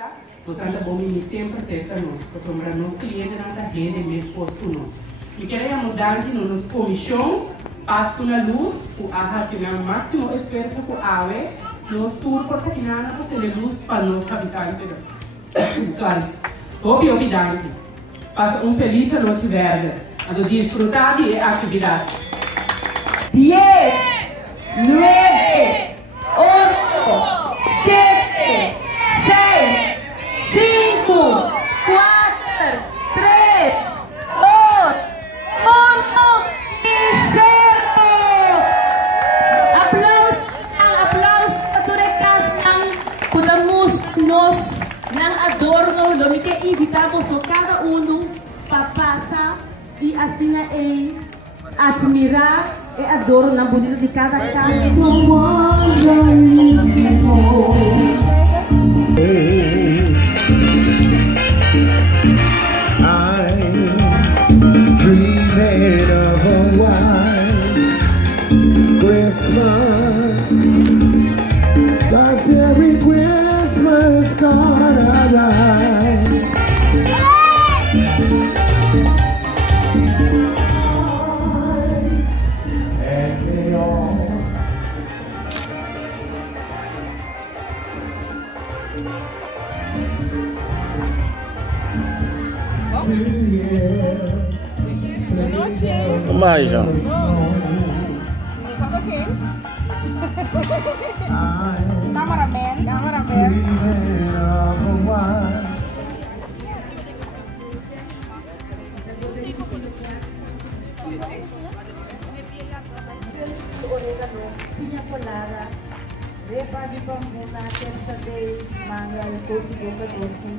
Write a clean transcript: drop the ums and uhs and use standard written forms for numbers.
Nós anda bom e sempre certa nós, porque nós clientes anda rede mesmo posto nós. E queremos mudar que nos comissão passo na luz, o arra final máximo esforço com a AWE, nos tour por que nada para ser luz para nós habitantes. Sorry, obviamente. Passa feliz noite verde, a desfrutar de atividade. 10, 9, 8, 7, 6, 5, 4, 3, 2, 1 e 0! Aplausos para rekas ng podamos nos ng adorno, lo que invitamos a cada uno papasa e assina e admirar e adoro na bonita de cada casa. I'm dreaming of a white Christmas, 'cause every Christmas card I write and they all Mais já. Cameraman. Piña colada, repa de bambu na terça vez, manga e coxo de doce.